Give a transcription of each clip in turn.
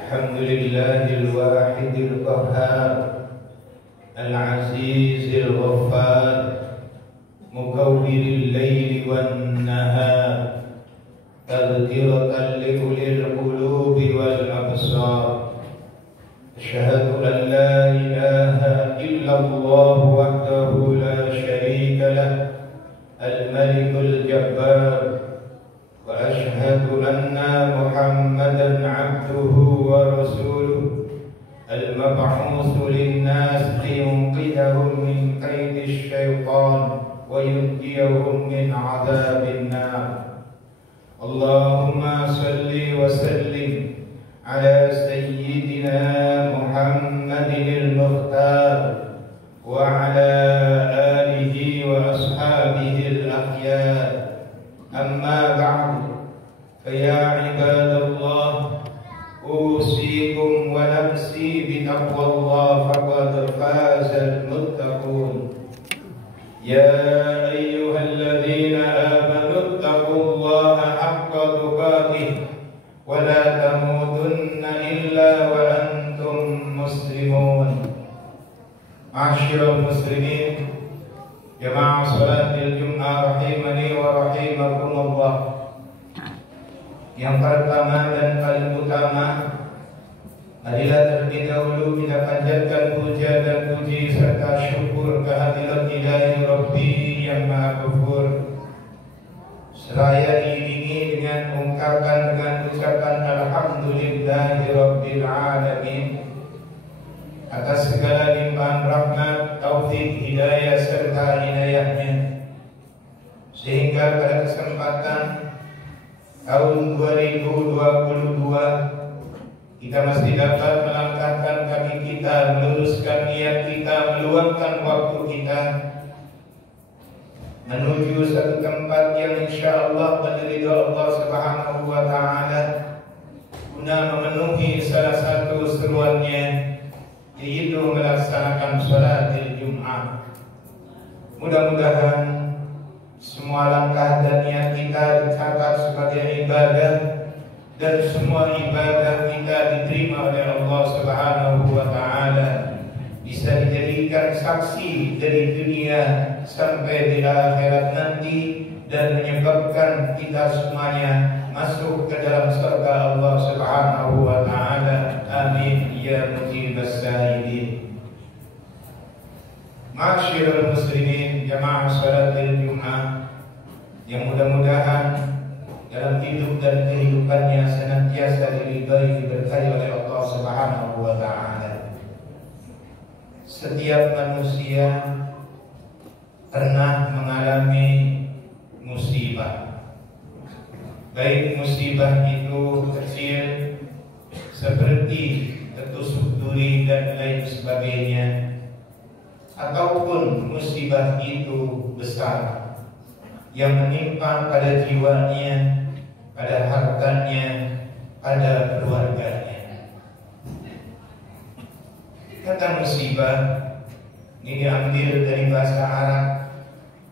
الحمد لله الواحد القهار العزيز الغفار مكور الليل والنهار تذكرة لأولي القلوب والأبصار أشهد أن لا إله إلا الله وحده لا شريك له الملك الجبار وأشهد أن محمدا عبده ورسوله المبعوث للناس لينقذهم من كيد الشيطان وينجيهم من عذاب النار اللهم صل وسلم على سيدنا محمد المختار وعلى آله وأصحابه الأخيار أما بعد فيا عباد الله أوصيكم ونفسي بتقوى الله فقد فاز المتقون يا أيها الذين آمنوا اتقوا الله حق تقاته ولا تموتن إلا وأنتم مسلمون معاشر المسلمين jamaah salatil Jum'ah rahimani wa rahimakumullah. Yang pertama dan paling utama adalah terlebih dahulu kita panjatkan puja dan puji serta syukur kehadirat Ilahi Rabbi yang Maha Ghafur. Seraya diiringi dengan ucapan alhamdulillahi rabbil alamin atas segala limpahan rahmat, taufik, hidayah serta inayahnya, sehingga pada kesempatan tahun 2022 kita masih dapat melangkahkan kaki kita, meluruskan niat kita, meluangkan waktu kita menuju satu tempat yang insya Allah meridai Allah Subhanahu wa Ta'ala guna memenuhi salah satu seruannya, yaitu melaksanakan sholatil Jum'ah. Mudah-mudahan semua langkah dan niat kita dicatat sebagai ibadah dan semua ibadah kita diterima oleh Allah Subhanahu wa Ta'ala, bisa dijadikan saksi dari dunia sampai di akhirat nanti dan menyebabkan kita semuanya masuk ke dalam surga Allah Subhanahu wa Ta'ala. Amin ya mujibas sa'idin. Ma'asyiral muslimin, jamaah salatil Jum'ah yang mudah-mudahan dalam hidup dan kehidupannya senantiasa diridhai diberkahi oleh Allah Subhanahu wa Ta'ala. Setiap manusia pernah mengalami musibah, baik musibah itu kecil seperti tertusuk duri dan lain sebagainya, ataupun musibah itu besar yang menimpa pada jiwanya, pada hartanya, pada keluarganya. Kata musibah ini diambil dari bahasa Arab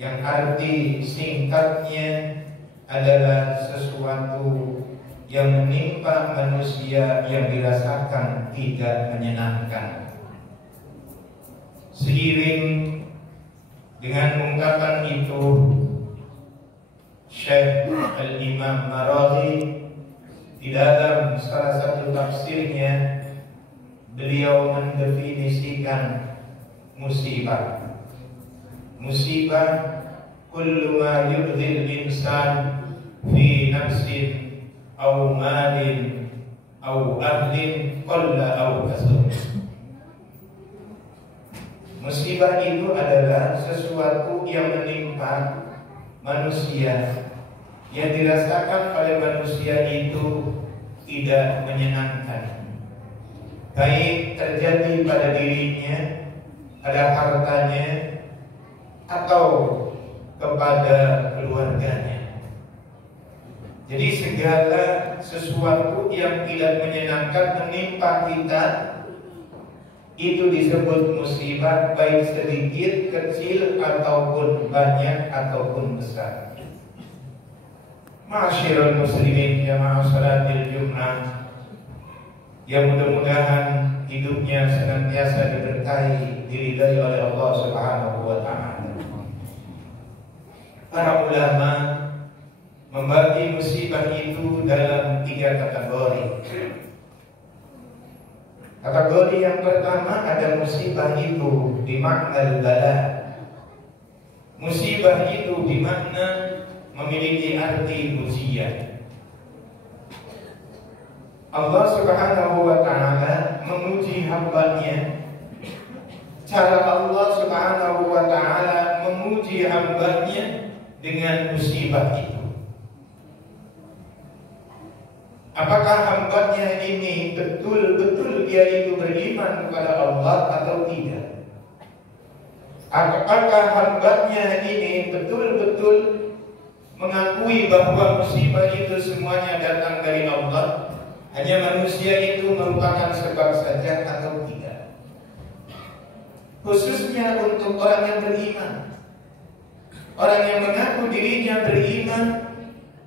yang arti singkatnya adalah sesuatu yang menimpa manusia yang dirasakan tidak menyenangkan. Seiring dengan ungkapan itu, Syekh Al-Imam Maraghi di dalam salah satu tafsirnya beliau mendefinisikan musibah. Musibah kullu ma yudhil insan fi nafsin aw malin aw ahlin qalla aw kasur. Musibah itu adalah sesuatu yang menimpa manusia yang dirasakan oleh manusia itu tidak menyenangkan, baik terjadi pada dirinya, pada hartanya, atau kepada keluarganya. Jadi segala sesuatu yang tidak menyenangkan menimpa kita itu disebut musibah, baik sedikit, kecil, ataupun banyak, ataupun besar. Ma'asyiral muslimin jamaah salatil Jum'ah, yang mudah-mudahan hidupnya senantiasa diberkahi, diridai oleh Allah Subhanahu wa Ta'ala. Para ulama membagi musibah itu dalam 3 kategori. Kategori yang pertama ada musibah itu bimakna bala. Musibah itu bimakna memiliki arti ujian. Allah Subhanahu wa Ta'ala menguji hamba-Nya. Cara Allah Subhanahu wa Ta'ala menguji hamba-Nya dengan musibah itu. Apakah hamba-Nya ini betul-betul dia itu beriman kepada Allah atau tidak? Apakah hamba-Nya ini betul-betul mengakui bahwa musibah itu semuanya datang dari Allah, hanya manusia itu merupakan sebab saja atau tidak? Khususnya untuk orang yang beriman. Orang yang mengaku dirinya beriman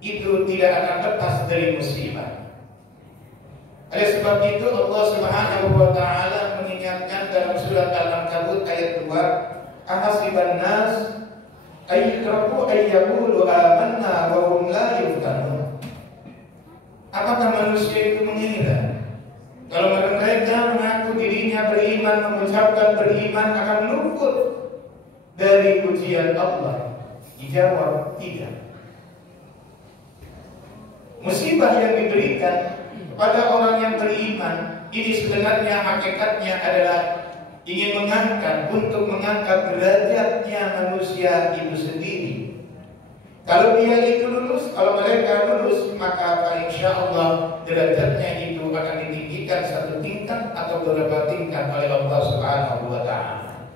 itu tidak akan lepas dari musibah. Oleh sebab itu Allah Subhanahu wa Ta'ala mengingatkan dalam surat Al-Ankabut ayat 2, ahasiban nas ayyutraku ayyaqulu amanna wa hum la yuftanun. Apakah manusia itu mengira kalau mereka mengaku dirinya beriman, mengucapkan beriman akan luput dari ujian Allah? Dijawab tidak. Musibah yang diberikan kepada orang yang beriman ini sebenarnya hakikatnya adalah ingin untuk mengangkat derajatnya manusia itu sendiri. Kalau dia itu lulus, kalau mereka lulus, maka insya Allah derajatnya itu akan ditinggikan 1 tingkat atau beberapa tingkat oleh Allah Subhanahu wa Ta'ala.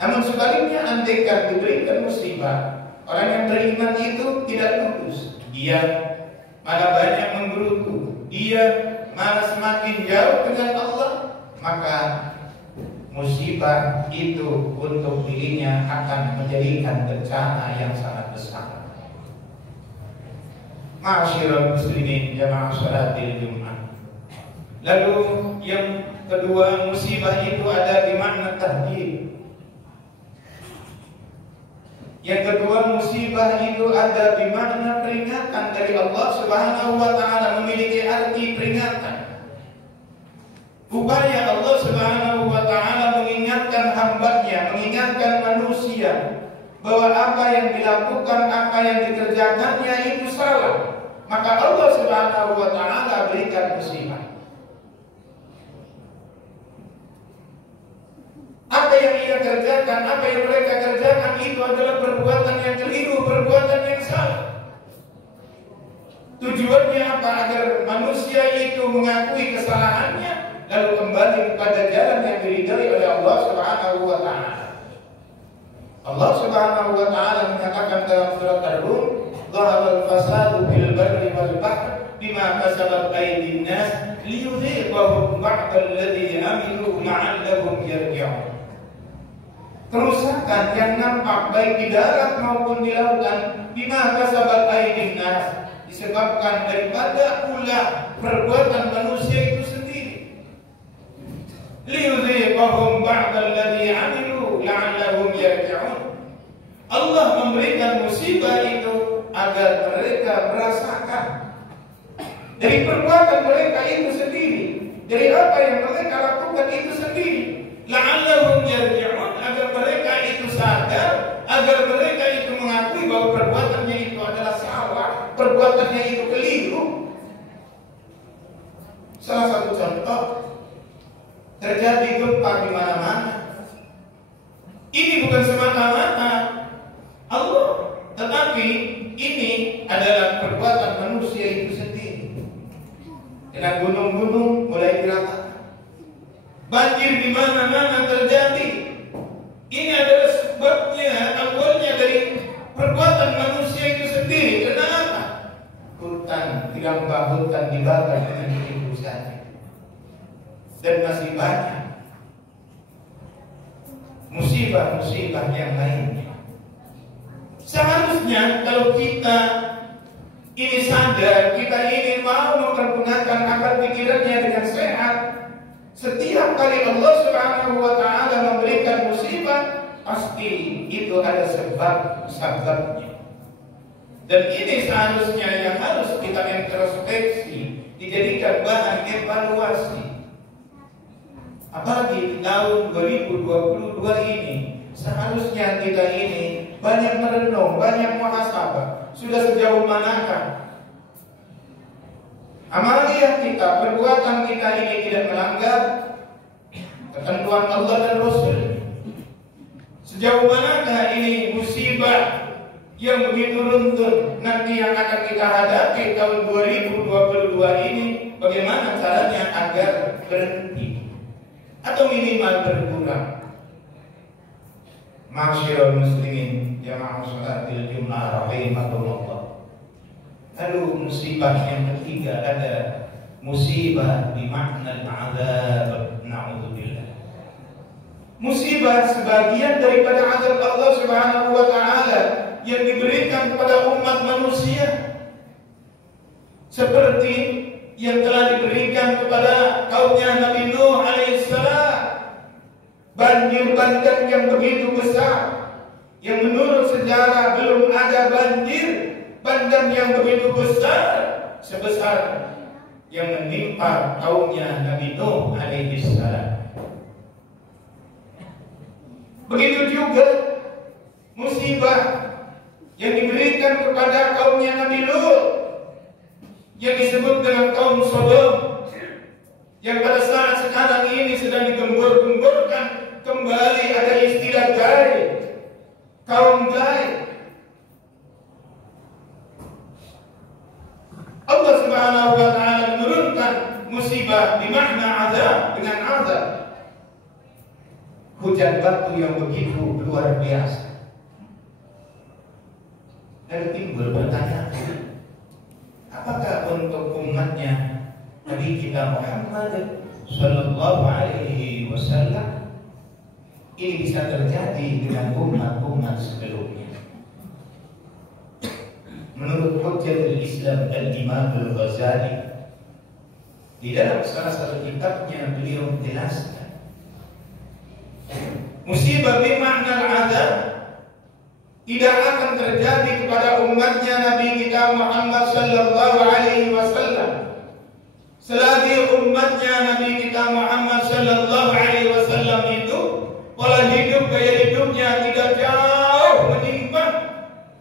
Namun sebaliknya, andaikan diberikan musibah, orang yang beriman itu tidak lulus, dia malah banyak menggerutu, dia malah semakin jauh dengan Allah, maka musibah itu untuk dirinya akan menjadikan bencana yang sangat besar. Ma'asyiral muslimin jamaah salatil Jumat. Lalu yang kedua, musibah itu ada di makna tahdid. Yang kedua, musibah itu ada di makna peringatan dari Allah Subhanahu wa Ta'ala, memiliki arti peringatan. Upaya Allah Subhanahu wa Ta'ala mengingatkan hamba-Nya, mengingatkan manusia bahwa apa yang dilakukan, apa yang dikerjakannya itu salah. Maka Allah Subhanahu wa Ta'ala berikan musibah. Apa yang ia kerjakan, apa yang mereka kerjakan itu adalah perbuatan yang keliru, perbuatan yang salah. Tujuannya apa? Agar manusia itu mengakui kesalahannya, lalu kembali kepada jalan yang diridhai oleh Allah Subhanahu wa Ta'ala. Allah Subhanahu wa Ta'ala menyatakan dalam surat Ar-Rum, "Dhaharal fasadu fil barri wal bahri bima kasabat aydin nas liyudhiqahum ba'dal ladzi 'amilu la'allahum yarji'un." Kerusakan yang nampak baik di darat maupun di lautan bima kasabat aydin nas, disebabkan daripada ulah perbuatan manusia itu sendiri. Liyudhiqahum ba'dal ladzi 'amilu la'allahum yarji'un. Allah memberikan musibah itu agar mereka merasakan dari perbuatan mereka itu sendiri, dari apa yang mereka lakukan itu sendiri. La'allahum yarji'un, agar mereka itu sadar, agar mereka itu mengakui bahwa perbuatannya itu adalah salah, perbuatannya itu keliru. Salah satu contoh, terjadi gempa di mana-mana. Ini bukan semata-mata Allah, tetapi ini adalah perbuatan manusia itu sendiri. Dengan gunung-gunung mulai diratakan, banjir di mana-mana terjadi. Ini adalah sebabnya, awalnya dari perbuatan manusia itu sendiri. Kenapa? Hutan, digambah hutan dibakar dengan itu saja. Dan masih banyak musibah-musibah yang lainnya. Seharusnya kalau kita ini sadar, kita ini mau mempergunakan akal pikirannya dengan sehat, Setiap kali Allah Subhanahu wa taala memberikan musibah, pasti itu ada sebab-sebabnya. Dan ini seharusnya yang harus kita introspeksi, dijadikan bahan evaluasi. Apalagi di tahun 2022 ini, seharusnya kita ini banyak merenung, banyak muhasabah. Sudah sejauh manakah amaliyah kita, perbuatan kita ini tidak melanggar ketentuan Allah dan Rasul? Sejauh manakah ini musibah yang begitu runtun nanti yang akan kita hadapi tahun 2022 ini? Bagaimana caranya agar berhenti atau minimal berkurang? Ma'asyiral muslimin, jamaah sholatil Jumat rahimakumullah. Lalu musibah yang ketiga ada musibah bimakna al-'adzab, na'udzubillah. Musibah sebagian daripada azab Allah Subhanahu wa taala yang diberikan kepada umat manusia, seperti yang telah diberikan kepada kaumnya Nabi Nuh alaihissalam, banjir bandang yang begitu besar, yang menurut sejarah belum ada banjir bandang yang begitu besar sebesar yang menimpa kaumnya Nabi Nuh alaihissalam. Begitu juga musibah yang diberikan kepada kaumnya Nabi Lut, yang disebut dengan kaum Sodom, yang pada saat sekarang ini sedang digembur-gemburkan kembali, ada istilah gaib, kaum gaib. Allah Subhanahu wa taala menurunkan musibah bermakna azab dengan azab. Hujan batu yang begitu luar biasa. Dan timbul pertanyaan, apakah untuk umatnya Nabi kita Muhammad sallallahu alaihi wasallam ini bisa terjadi dengan umat-umat sebelumnya? Menurut Hujjatul Islam Al-Imam Al-Ghazali, di dalam salah satu kitabnya beliau menjelaskan musibah bimakna al-'adzab tidak akan terjadi kepada umatnya Nabi kita Muhammad sallallahu alaihi wasallam selagi umatnya Nabi kita Muhammad sallallahu alaihi wasallam itu pola hidup, gaya hidupnya tidak jauh menyimpang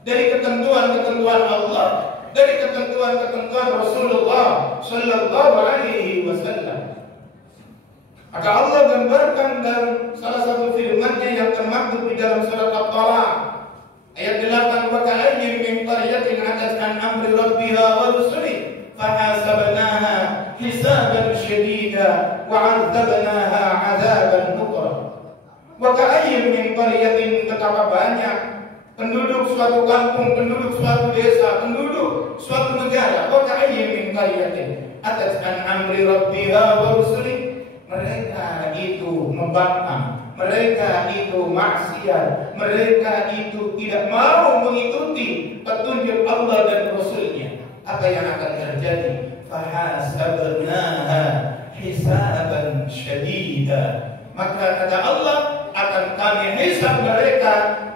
dari ketentuan-ketentuan Allah, dari ketentuan-ketentuan Rasulullah sallallahu alaihi wasallam. Maka Allah gambarkan dalam salah satu firman-Nya yang termaktub di dalam surat At-Talaq ayat 8, wa ka'ayyin min qaryatin 'atat an amri rabbiha wa rusulihi fahasabnaha hisaban shadida wa 'adzabnaha 'adzaban nukra. Wa ka'ayyin min qaryatin, betapa banyak penduduk suatu kampung, penduduk suatu desa, penduduk suatu negara. Wa ka'ayyin min qaryatin 'atat an amri rabbiha wa rusulihi, mereka itu membangkang, mereka itu maksiat, mereka itu tidak mau mengikuti petunjuk Allah dan Rasulnya. Apa yang akan terjadi? Fahasabnaha hisaban syadida, maka kata Allah akan kami hisab mereka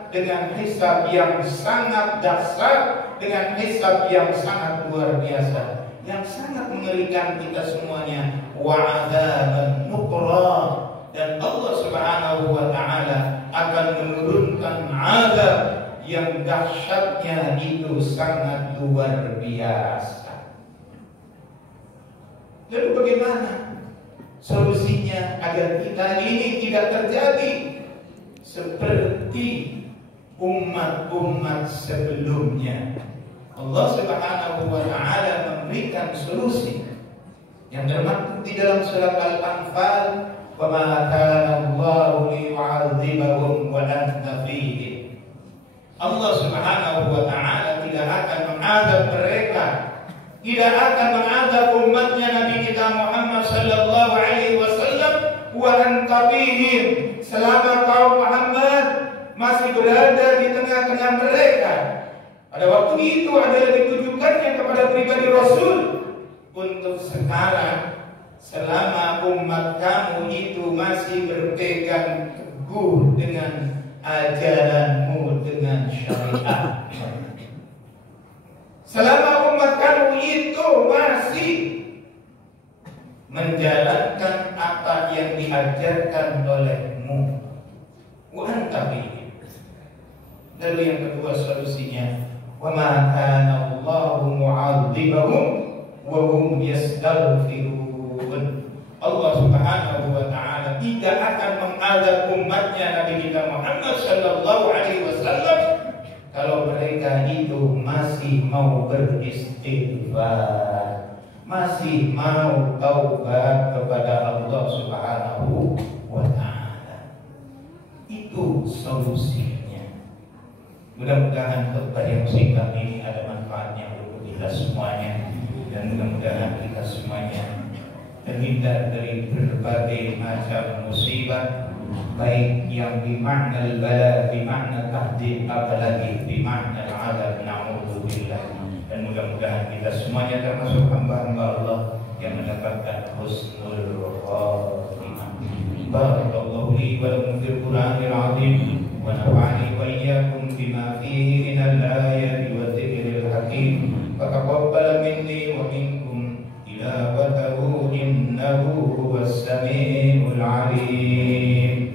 dengan hisab yang sangat dahsyat, dengan hisab yang sangat luar biasa, yang sangat mengerikan kita semuanya. Wa'adzaban nukra, dan Allah Subhanahu wa taala akan menurunkan azab yang dahsyatnya itu sangat luar biasa. Lalu bagaimana solusinya agar kita ini tidak terjadi seperti umat-umat sebelumnya? Allah Subhanahu wa taala memberikan solusi yang termaktub di dalam surat Al-Anfal, wa ma kana Allahu liyu'adzibahum wa anta fihim. Allah Subhanahu wa taala tidak akan mengazab mereka, tidak akan mengazab umatnya Nabi kita Muhammad sallallahu alaihi wasallam wa anta fihim, selama kaum Muhammad masih berada di tengah-tengah mereka. Pada waktu itu adalah ditujukannya kepada pribadi Rasul. Untuk sekarang selama umat kamu itu masih berpegang teguh dengan ajaranmu, dengan syariat. Selama umat kamu itu masih menjalankan apa yang diajarkan olehmu, wa anta bihi. Lalu yang kedua solusinya, wa ma kana Allahu mu'adzibahum wa hum yastaghfirun. Allah Subhanahu wa taala tidak akan mengazab umatnya Nabi kita Muhammad sallallahu alaihi wasallam kalau mereka itu masih mau beristighfar, masih mau taubat kepada Allah Subhanahu wa taala. Itu solusinya. Mudah-mudahan khutbah yang singkat ini ada manfaatnya untuk kita semuanya, dan mudah-mudahan kita semuanya terhindar dari berbagai macam musibah, baik yang bimakna al-bala, bimakna tahdid, apalagi bimakna al-adab, na'udzubillah. Dan mudah-mudahan kita semuanya termasuk hamba-hamba Allah yang mendapatkan husnul khatimah. Barakallahu li wa lakum fil Qur'anil azim wa nafa'ani wa iyyakum bima fihi minal ayati wa dzikril hakim. Fataqabbal minni wa minkum tilawatahu innahu huwas samiul alim.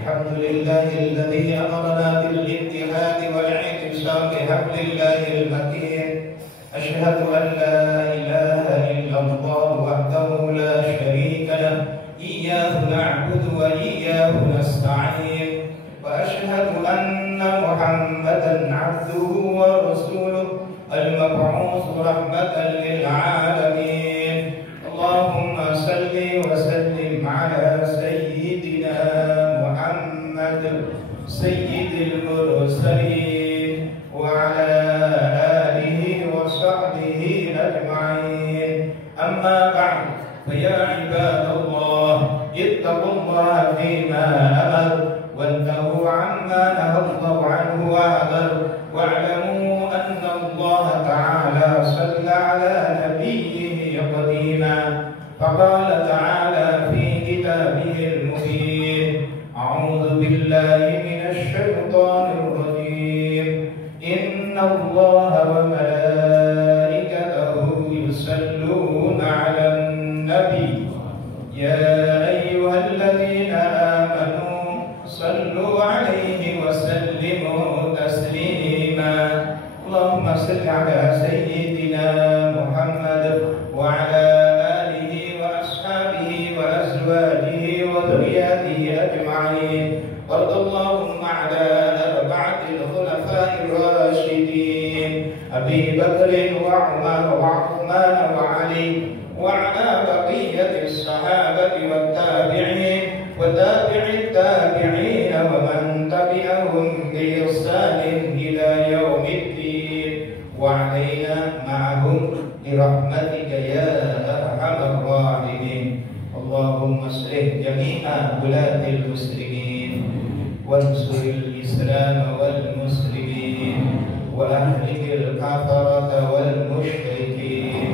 Alhamdulillahilladzi amarna bil ittihad wal i'tisam bihablillahil matin. Asyhadu an la ilaha illallah wahdahu la syarika lah, iyyahu na'budu wa iyyahu nasta'in. Wa asyhadu anna Muhammadan 'abduhu wa rasuluhu al-mab'uts rahmatan lil 'alamin. Allahumma salli wa sallim 'ala sayyidina Muhammad sayyidil mursalin wa 'ala alihi wa sahbihi ajma'in. Amma ba'd, fa ya ibadallah ittaqullaha fima amar wantahu 'amma nahallahu 'anhu wa'dhar wa'lamu anna Allah ta'ala shalla 'ala nabiyyihi qadima. Faqala ta'ala fi kitabihil mubin, a'udzu billahi minasy syaithanir rajim. Inna Allaha wa malaikatahu yusalluna 'alan nabi ya ayyuhalladzina amanu sallu 'alaihi wa sallimu taslima. Allahumma salli 'ala sayyidina Muhammad wa 'ala وأزواجه وذرياته أجمعين. وارض اللهم على أربعة الخلفاء الراشدين أبي بكر وعمر وعثمان وعلي، وعلى بقية الصحابة والتابعين وتابع التابعين ومن تبعهم بإحسان إلى يوم الدين، وعلينا معهم برحمتك يا أرحم الراحمين. اللهم اصلح جميع ولاة المسلمين وانصر الإسلام والمسلمين وأهلك الكفرة والمشركين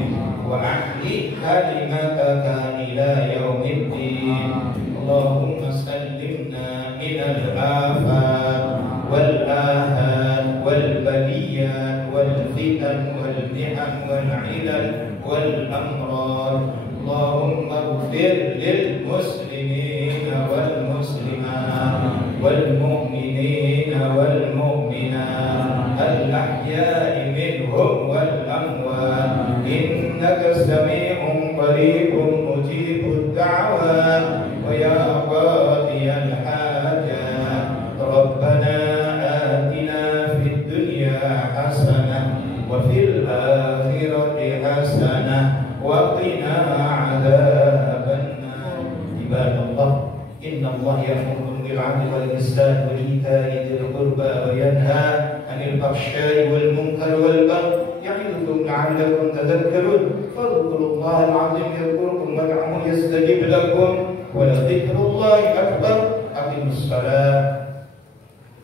وأعلي كلمتك إلى يوم الدين. اللهم سلمنا من الآفات والآهات والبليات والفتن والمحن والعلل والأمراض. اللهم اغفر للمسلمين والمسلمات والمؤمنين والمؤمنات الأحياء منهم والأموات، إنك سميع قريب مجيب الدعوات ويا قاضي الحاجات. والإحسان وإيتاء ذي القربى وينهى عن الفحشاء والمنكر والبغي يعظكم لعلكم تذكرون فاذكروا الله العظيم يذكركم وادعوه يستجب لكم ولذكر الله أكبر أقيموا الصلاة